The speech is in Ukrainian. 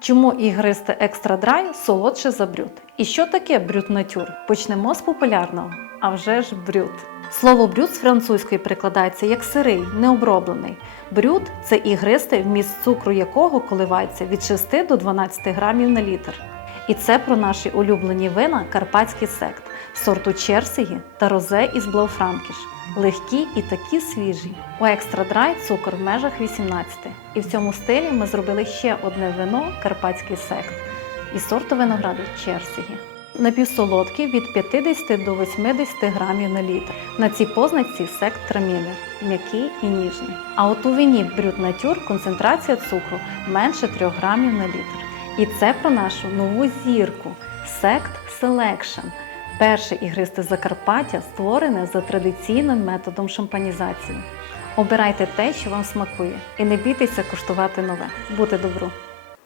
Чому ігристе екстра драй солодше за брют? І що таке брют натюр? Почнемо з популярного, а вже ж брют. Слово брют з французької перекладається як сирий, необроблений. Брют це ігристий, вміст цукру якого коливається від 6 до 12 грамів на літр. І це про наші улюблені вина Карпатський сект, сорту Черсігі та розе із Блауфранкіш. Легкі і такі свіжі. У екстра драй цукор в межах 18. І в цьому стилі ми зробили ще одне вино Карпатський сект із сорту винограду Черсігі. Напівсолодкі від 50 до 80 грамів на літр. На цій позначці сект трамінер, м'який і ніжний. А от у вині брют натюр концентрація цукру менше 3 грамів на літр. І це про нашу нову зірку сект Selection. Перше ігристе Закарпаття створене за традиційним методом шампанізації. Обирайте те, що вам смакує, і не бійтеся куштувати нове. Бути добру!